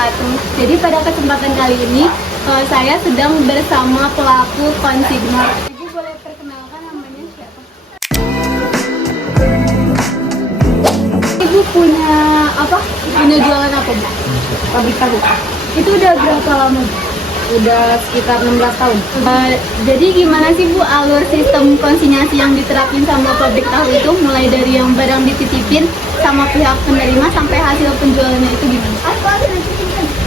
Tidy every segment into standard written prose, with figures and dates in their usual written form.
wabarakatuh. Jadi pada kesempatan kali ini saya sedang bersama pelaku konsignor. Ibu boleh perkenalkan namanya siapa? Ibu punya apa? Punya jualan apa, Bu? Pabrik tahu. Itu udah berapa lama, Bu? Udah sekitar 16 tahun. Jadi gimana sih, Bu, alur sistem konsinyasi yang diterapin sama pabrik tahu itu, mulai dari yang barang dititipin sama pihak penerima sampai hasil penjualannya itu gimana?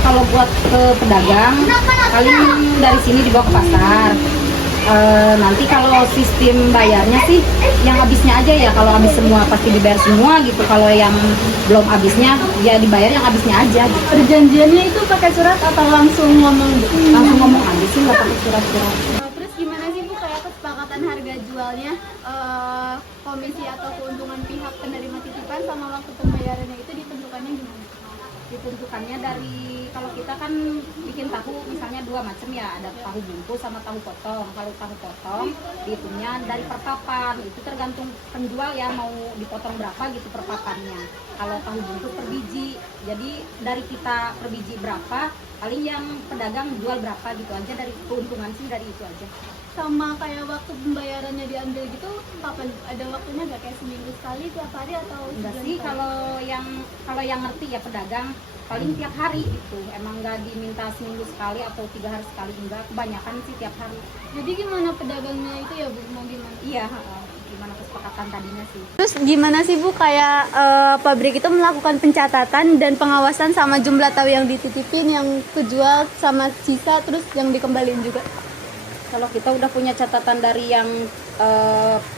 Kalau buat ke pedagang, paling dari sini dibawa ke pasar. Nanti kalau sistem bayarnya sih, yang habisnya aja ya. Kalau habis semua pasti dibayar semua gitu. Kalau yang belum habisnya, ya dibayar yang habisnya aja. Gitu. Perjanjiannya itu pakai surat atau langsung ngomong, Bu? Langsung ngomong aja sih, nggak pakai surat-surat. Terus gimana sih, Bu, kayak kesepakatan harga jualnya, komisi atau keuntungan pihak penerima titipan sama waktu pembayarannya itu ditentukannya gimana? Ditentukannya dari, kalau kita kan bikin tahu misalnya dua macam ya, ada tahu bungkus sama tahu potong. Kalau tahu potong dihitungnya dari per papan, itu tergantung penjual ya mau dipotong berapa gitu per papannya. Kalau tahu bungkus per biji, jadi dari kita per biji berapa, paling yang pedagang jual berapa gitu aja, dari keuntungan sih dari itu aja. Sama kayak waktu pembayarannya diambil gitu, kapan ada waktunya nggak, kayak seminggu sekali, tiap hari, atau Enggak sebulan sih, sekali? kalau yang ngerti ya pedagang paling tiap hari gitu. Emang nggak diminta seminggu sekali atau 3 hari sekali, enggak, kebanyakan sih tiap hari. Jadi gimana pedagangnya itu ya, Bu, mau gimana? Iya, gimana kesepakatan tadinya sih. Terus gimana sih, Bu, kayak pabrik itu melakukan pencatatan dan pengawasan sama jumlah tahu yang dititipin, yang kejual sama sisa, terus yang dikembaliin juga? Kalau kita udah punya catatan dari yang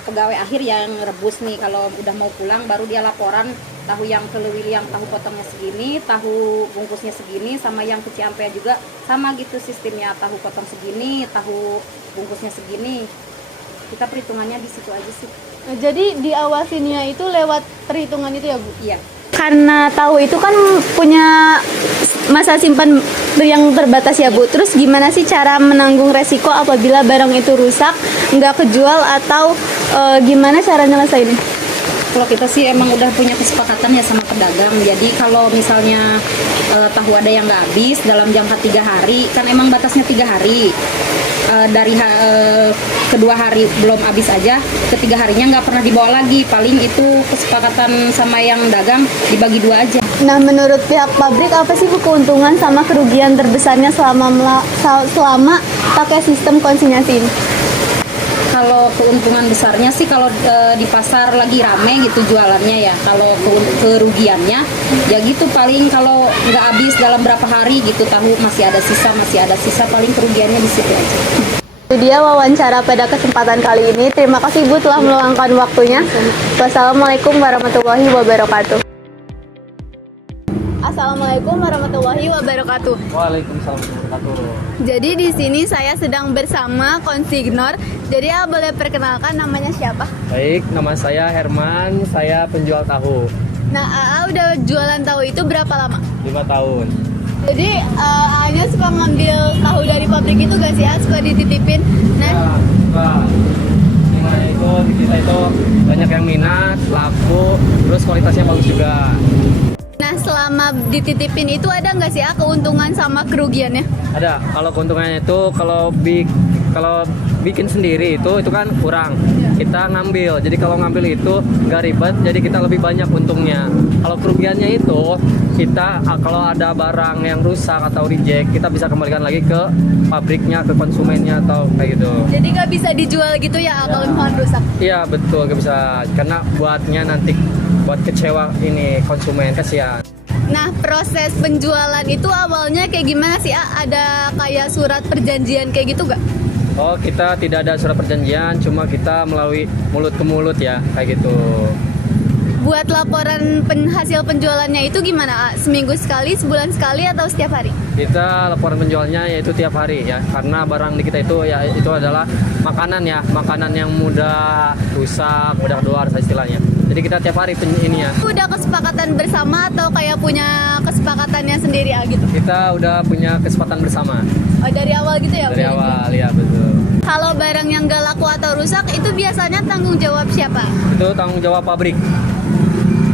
pegawai akhir yang rebus nih, kalau udah mau pulang baru dia laporan tahu yang kelewil, yang tahu potongnya segini, tahu bungkusnya segini, sama yang keci ampea juga sama gitu sistemnya, tahu potong segini, tahu bungkusnya segini. Kita perhitungannya di situ aja sih. Jadi diawasinnya itu lewat perhitungan itu ya, Bu? Iya. Karena tahu itu kan punya masa simpan yang terbatas ya, Bu. Terus gimana sih cara menanggung resiko apabila barang itu rusak, nggak kejual, atau gimana cara nyelesainnya? Kalau kita sih emang udah punya kesepakatan ya sama pedagang. Jadi kalau misalnya tahu ada yang nggak habis dalam jangka 3 hari, kan emang batasnya 3 hari. Dari kedua hari belum habis aja, ketiga harinya nggak pernah dibawa lagi. Paling itu kesepakatan sama yang dagang dibagi 2 aja. Nah, menurut pihak pabrik apa sih, Bu, keuntungan sama kerugian terbesarnya selama pakai sistem konsinyasi ini? Kalau keuntungan besarnya sih kalau di pasar lagi rame gitu jualannya ya. Kalau kerugiannya ya gitu, paling kalau nggak habis dalam berapa hari gitu, tahu masih ada sisa, paling kerugiannya di situ aja. Itu dia wawancara pada kesempatan kali ini. Terima kasih, Bu, telah meluangkan waktunya. Wassalamualaikum warahmatullahi wabarakatuh. Assalamualaikum warahmatullahi wabarakatuh. Waalaikumsalam warahmatullahi wabarakatuh. Jadi di sini saya sedang bersama konsignor. Jadi boleh perkenalkan namanya siapa? Baik, nama saya Herman, saya penjual tahu. Nah, AA udah jualan tahu itu berapa lama? 5 tahun. Jadi AA-nya suka ngambil tahu dari pabrik itu gak sih? Suka dititipin. Nah, Gimana itu, di kita itu banyak yang minat, laku, terus kualitasnya bagus juga. nah, selama dititipin itu ada nggak sih keuntungan sama kerugiannya? Ada, kalau keuntungannya itu kalau bikin sendiri itu kan kurang. Kita ngambil, jadi kalau ngambil itu nggak ribet, jadi kita lebih banyak untungnya. Kalau kerugiannya itu kita kalau ada barang yang rusak atau reject, kita bisa kembalikan lagi ke pabriknya, ke konsumennya atau kayak gitu. Jadi nggak bisa dijual gitu ya, kalau misalkan rusak? Iya betul, nggak bisa, karena buatnya nanti buat kecewa ini konsumen, kasihan. Nah, proses penjualan itu awalnya kayak gimana sih? Ada kayak surat perjanjian kayak gitu gak? Oh, kita tidak ada surat perjanjian, cuma kita melalui mulut ke mulut ya, kayak gitu. Buat laporan hasil penjualannya itu gimana? Seminggu sekali, sebulan sekali, atau setiap hari? Kita laporan penjualnya yaitu tiap hari ya, karena barang di kita itu ya itu adalah makanan ya, makanan yang mudah rusak, mudah keluar istilahnya. Jadi kita tiap hari ininya. Udah kesepakatan bersama atau kayak punya kesepakatannya sendiri gitu? Kita udah punya kesepakatan bersama. Oh, dari awal gitu ya? Dari awal ya, betul. Kalau barang yang gak laku atau rusak itu biasanya tanggung jawab siapa? Itu tanggung jawab pabrik.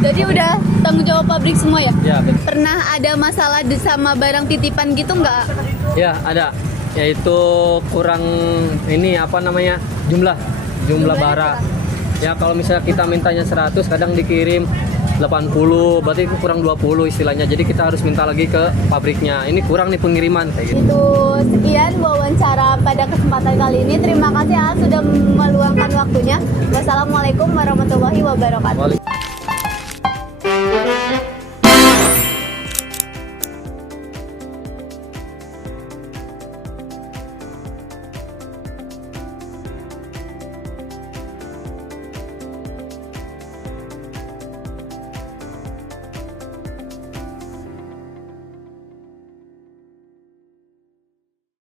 Jadi udah tanggung jawab pabrik semua ya? Ya, betul. Pernah ada masalah sama barang titipan gitu nggak? Ya, ada. Yaitu kurang ini apa namanya? Jumlah Jumlahnya barang. Ya, kalau misalnya kita mintanya 100, kadang dikirim 80, berarti itu kurang 20 istilahnya. Jadi kita harus minta lagi ke pabriknya. Ini kurang nih pengiriman kayak gitu. Itu sekian wawancara pada kesempatan kali ini. Terima kasih A sudah meluangkan waktunya. Wassalamualaikum warahmatullahi wabarakatuh. Waalaikumsalam.